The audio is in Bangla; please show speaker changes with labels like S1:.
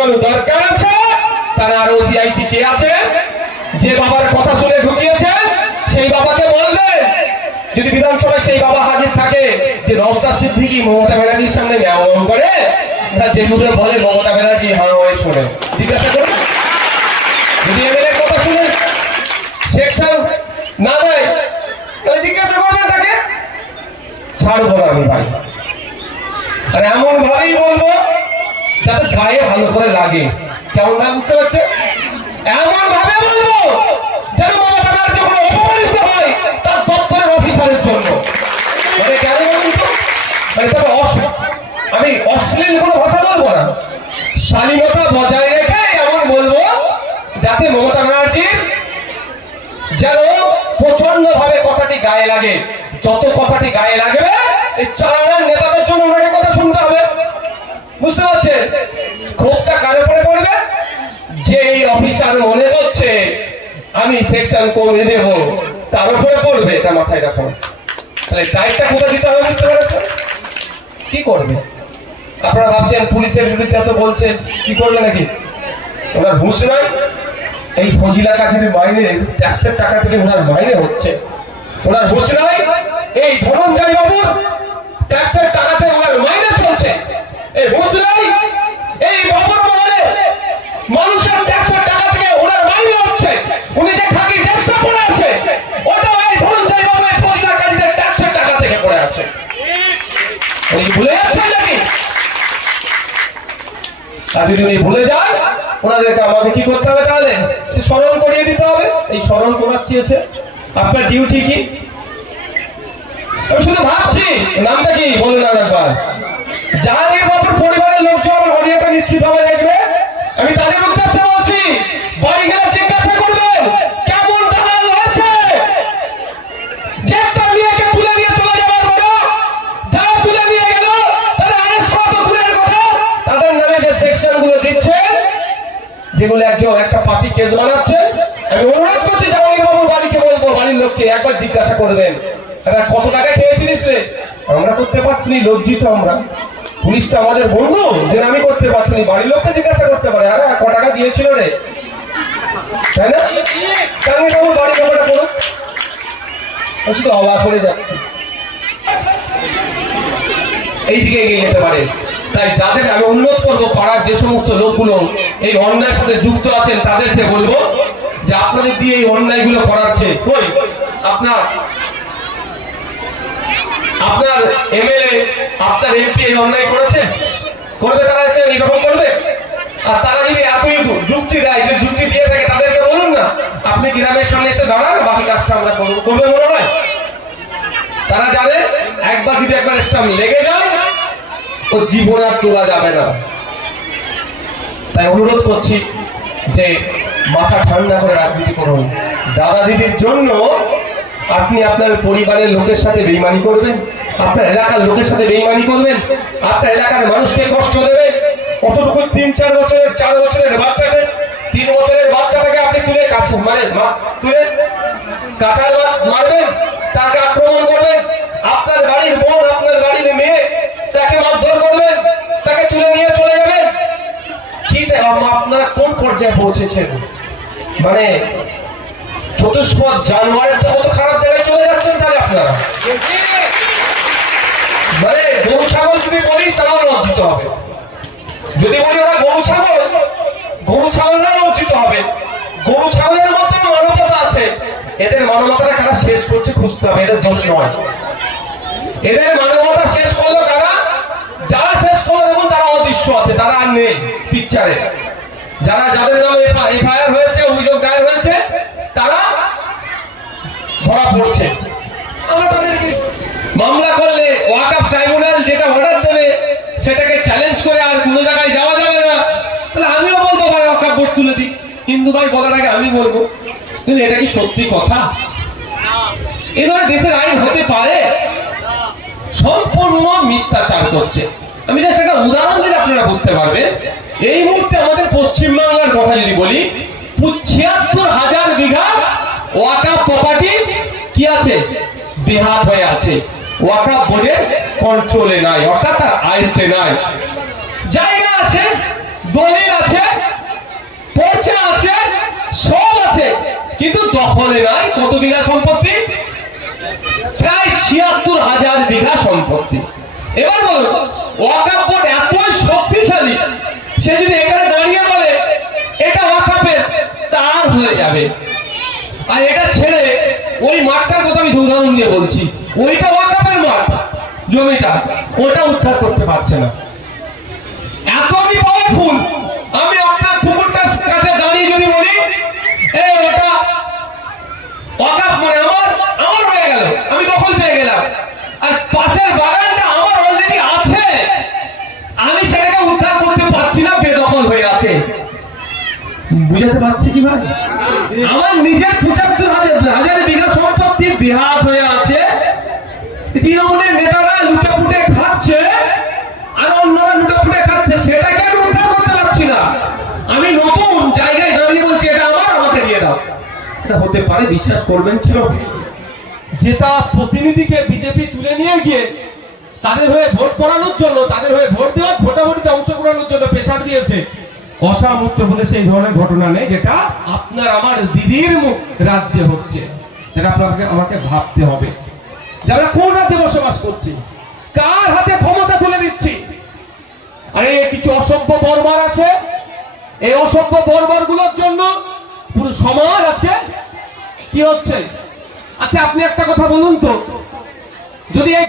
S1: ঢোকানো দরকার আছে। তারা আর ওসিআইসি কে আছে। যে বাবার কথা শুনে ঢুকিয়েছেন সেই বাবাকে বলবেন যদি বিধানসভায় সেই বাবা হাজির থাকে, যে নওসাদ সিদ্দিকি মমতা ব্যানার্জির সামনে ব্যবহার করে, তা যেগুলো বলে মমতা ব্যানার্জি হ্যাঁ হয়ে শোনে। জিজ্ঞাসা করুন। যদি এমএলএ কথা শুনে সেকশন না দেয়, তাহলে জিজ্ঞাসা করবেন তাকে। ছাড়বো না আমি ভাই। আর এমন ভাবেই বলব যাতে গায়ে ভালো করে লাগে। কেমন ভাবে বুঝতে পারছে এমন ভাবে বলব যেন মমতা ব্যানার্জি কোনো অপমানিত হয়, তার দপ্তরের অফিসারের জন্য। মানে কেন মানে আমি অশ্লীল কোনো ভাষা বলব না। শালীনতা বজায় রেখে এমন বলব যাতে মমতা ব্যানার্জির যেন প্রচণ্ড ভাবে কথাটি গায়ে লাগে। যত কথাটি গায়ে লাগবে, এই চালানোর নেতাদের জন্য ওনাকে কথা শুনতে হবে। বুঝতে পারছেন? ক্ষোভটা কার উপরে পড়বে? যে এই অফিসার মনে করছে, আমি সেকশন করে দেব, তার উপরে পড়বে, এটা মাথায় রাখুন। তাহলে দায়িত্বটা কোথায় দিতে হবে বুঝতে পেরেছেন? কি করবে? আপনারা ভাবছেন পুলিশের বিরুদ্ধে এত বলছেন, কি করবে নাকি? ওনার ঘুষ নয় এই ফজিলা কাছের মাইনে ট্যাক্সের টাকা থেকে ওনার মাইনে হচ্ছে। ওনার ঘুষ নয় এই ধনঞ্জয় বাবুর ট্যাক্সের টাকাতে এই এই স্মরণ করিয়ে দিতে হবে। এই স্মরণ চেয়েছে। আপনার ডিউটি কি? আমি শুধু ভাবছি, নামটা কি? বলুন আর একবার। জাহাঙ্গীর বাবুর পরিবারের লোকজন অডিওটা নিশ্চিত ভাবে দেখবে, আমি তাদের উদ্দেশ্যে বলছি, বাড়ি গেলে জিজ্ঞাসা করবেন, কেমন দালাল হয়েছে যে তারা সেকশনগুলো দিচ্ছে, যেগুলো একজন একটা পার্টি কেস বানাচ্ছে, আমি অনুরোধ করছি জাহাঙ্গীর বাবুর বাড়িকে বলব, বাড়ির লোককে একবার জিজ্ঞাসা করবেন। এরা কত খেয়েছিলিস রে? আমরা করতে পারছি লজ্জিত আমরা। পুলিশ তো আমাদের বন্ধু যে আমি করতে পারছি না। বাড়ির লোককে জিজ্ঞাসা করতে পারে, আরে ক টাকা দিয়েছিল রে? তাই না? বাড়ি খবরটা করুন শুধু অবাক হয়ে যাচ্ছে। এই দিকে এগিয়ে যেতে পারে। তাই যাদের আমি উন্নত করব, পাড়ার যে সমস্ত লোকগুলো এই অন্যায়ের সাথে যুক্ত আছেন, তাদেরকে বলব যে আপনাদের দিয়ে এই অন্যায়গুলো করাচ্ছে। কই? আপনার আপনার এমএলএ আপনার এমপি অন্যায় করেছে? করবে তারা এসে এরকম করবে? আর তারা যদি এতই যুক্তি দেয়, যে যুক্তি দিয়ে থাকে, তাদেরকে বলুন না, আপনি গ্রামের সামনে এসে দাঁড়ান, বাকি কাজটা আমরা করব। করবে মনে হয়? তারা জানে, একবার যদি একবার স্টাম্প লেগে যায় ও জীবন আর তোলা যাবে না। তাই অনুরোধ করছি যে মাথা ঠান্ডা করে রাজনীতি করুন। দাদা দিদির জন্য আপনি আপনার পরিবারের লোকের সাথে বেইমানি করবেন? আপনার এলাকার লোকের সাথে বেইমানি করবেন? আপনার এলাকার মানুষকে কষ্ট দেবে কতটুকু তিন, চার বছরের চার বছরের বাচ্চাকে তিন বছরের বাচ্চাটাকে আপনি তুলে কাছে মানে তুলে কাঁচাল মারবেন, তাকে আক্রমণ করবেন, আপনার বাড়ির বোন, আপনার বাড়ির মেয়ে তাকে মারধর করবেন, তাকে তুলে নিয়ে চলে যাবেন। কি আপনারা কোন পর্যায়ে পৌঁছেছেন? মানে চতুষ্পদ জানোয়ারের তো কত খারাপ জায়গায় চলে যাচ্ছেন তাহলে আপনারা। মানে গরু ছাগল যদি বলিস তাহলে লজ্জিত হবে। যদি বলি ওরা গরু ছাগল, গরু ছাগলরা লজ্জিত হবে। গরু ছাগলের মধ্যে মানবতা আছে। এদের মানবতাটা কারা শেষ করছে খুঁজতে হবে, এদের দোষ নয়। এদের মানবতা শেষ করল কারা? যারা শেষ করল, দেখুন তারা অদৃশ্য আছে, তারা আর নেই পিকচারে যারা যাদের নামে এফআইআর হয়েছে অভিযোগ দায়ের হয়েছে তারা ধরা পড়ছে। আমরা তাদেরকে মামলা করলে ওয়াকআপ ট্রাইব্যুনাল যেটা অর্ডার দেবে সেটাকে চ্যালেঞ্জ করে আর কোনো জায়গায় যাওয়া যাবে না। তাহলে আমিও বলব ভাই ওয়াকআপ বোর্ড তুলে দিই হিন্দু ভাই বলার আগে আমি বলব কিন্তু এটা কি সত্যি কথা? এ ধরনের দেশের আইন হতে পারে সম্পূর্ণ মিথ্যাচার করছে। আমি জাস্ট সেটা উদাহরণ দিলে আপনারা বুঝতে পারবেন। এই মুহূর্তে আমাদের পশ্চিমবাংলার কথা যদি বলি ছিয়াত্তর হাজার বিঘা ওয়াকা প্রপার্টি কি আছে, বেহাত হয়ে আছে। ওয়াকা বোর্ডের কন্ট্রোলে নাই, অর্থাৎ তার আয়ত্তে নাই। জায়গা আছে, দলিল আছে, পর্চা আছে, সব আছে, কিন্তু দখলে নাই কত বিঘা সম্পত্তি? প্রায় ছিয়াত্তর হাজার বিঘা সম্পত্তি। এবার বলুন ওয়াকাপ বোর্ড এতই শক্তিশালী, সে যদি এখানে দাঁড়িয়ে বলে, এটা ওয়াকাপের তার হয়ে যাবে আর এটা ছেড়ে ওই মাঠটার কথা আমি উদাহরণ দিয়ে বলছি, ওইটা ওয়াকাপের মাঠ জমিটা, ওটা উদ্ধার করতে পারছে না। এত আমি পাওয়ারফুল আমি আপনার পুকুরটার কাছে দাঁড়িয়ে যদি বলি, এ, ওটা ওয়াকাপ মানে আমার আমার হয়ে গেল, আমি দখল পেয়ে গেলাম। আর পাশের বাগানটা আমার অলরেডি আছে। আমি সেটাকে উদ্ধার করতে পারছি না, বেদখল হয়ে আছে। বুঝাতে পারছি কি ভাই? আমার নিজের পঁচাত্তর হাজার হাজার বিঘা সম্পত্তি আছে তৃণমূলের নেতারা লুটে ফুটে খাচ্ছে আর অন্যরা লুটে ফুটে খাচ্ছে, সেটাকে আমি উদ্ধার করতে পারছি না। আমি নতুন জায়গায় দাঁড়িয়ে বলছি, এটা আমার, আমাকে দিয়ে দাও। এটা হতে পারে, বিশ্বাস করবেন কেন যেটা প্রতিনিধিকে বিজেপি তুলে নিয়ে গিয়ে তাদের হয়ে ভোট করানোর জন্য, তাদের হয়ে ভোট দেওয়া ভোটাভুটিতে অংশগ্রহণের জন্য প্রেশার দিয়েছে। অসাম উত্তরপ্রদেশে এই ধরনের ঘটনা নেই, যেটা আপনার, আমার দিদির রাজ্যে হচ্ছে। যেটা আপনাকে, আমাকে ভাবতে হবে। যে আমরা কোন রাজ্যে বসবাস করছি? কার হাতে ক্ষমতা তুলে দিচ্ছি? আরে, কিছু অসভ্য বর্বর আছে। এই অসভ্য বর্বরগুলোর জন্য পুরো সমাজ আজকে কি হচ্ছে? আচ্ছা আপনি একটা কথা বলুন তো। যদি